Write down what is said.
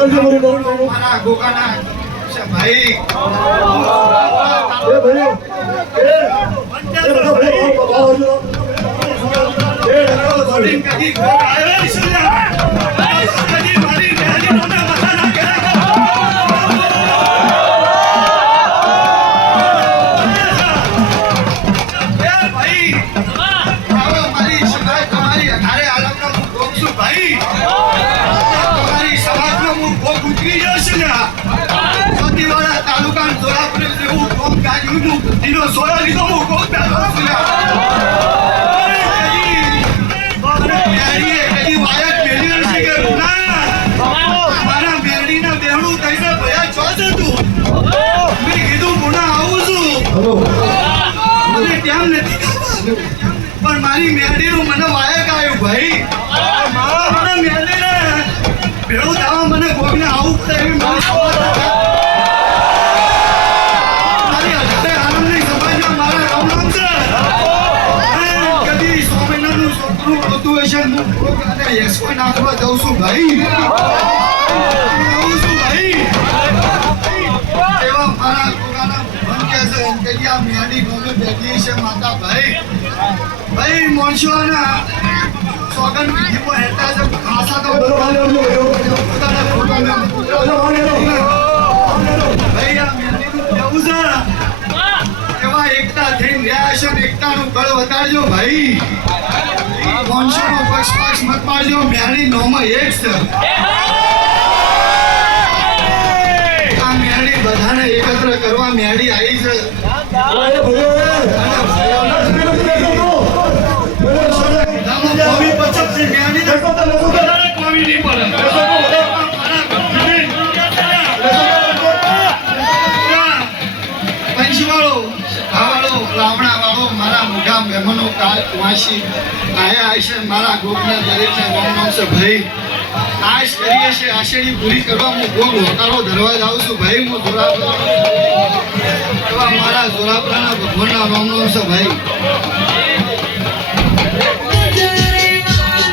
મારા ગોગાના છે ભાઈ કદી પણ મારી મેરડીનું મને વાયક આવ્યું ભાઈ મને મેરડીને ભેળું થવા મને કોઈને આવું પડે એવી મારી અઢારે આનંદની સમાજમાં મારા રામ છે કદી 100 મહિનાનું છોકરું હોતું હશે હું યશકો નાખવા જઉં છું ભાઈ એવા મારા કોકાના ભગવાન કે છે કડિયા મેરડી ગમે બેઠી છે માતા ભાઈ ભાઈ મોનસોના સોગન વિધિમાં હેતા છે ખાસા તો પોતાના ફોટોમાં ભાઈ આ મેરડીનું જવું છે એવા એકતા થઈને રહ્યા છે ને એકતાનું બળ વધારજો ભાઈ મોનસોનો પક્ષ મત પાડજો મેરડી નોમાં એક છે આ મેરડી બધાને એકત્ર કરવા મેરડી આવી છે મહેમાનો કાલ વાંચી આયા છે મારા ગોપના દરેકના નામ છે ભાઈ આશ કરીએ છે આશેડી પૂરી કરવા હું ગોગ હોકારો ધરવા જાઉં છું ભાઈ હું જોરાપરા એવા મારા જોરાપરાના ભગવાનના નામ છે ભાઈ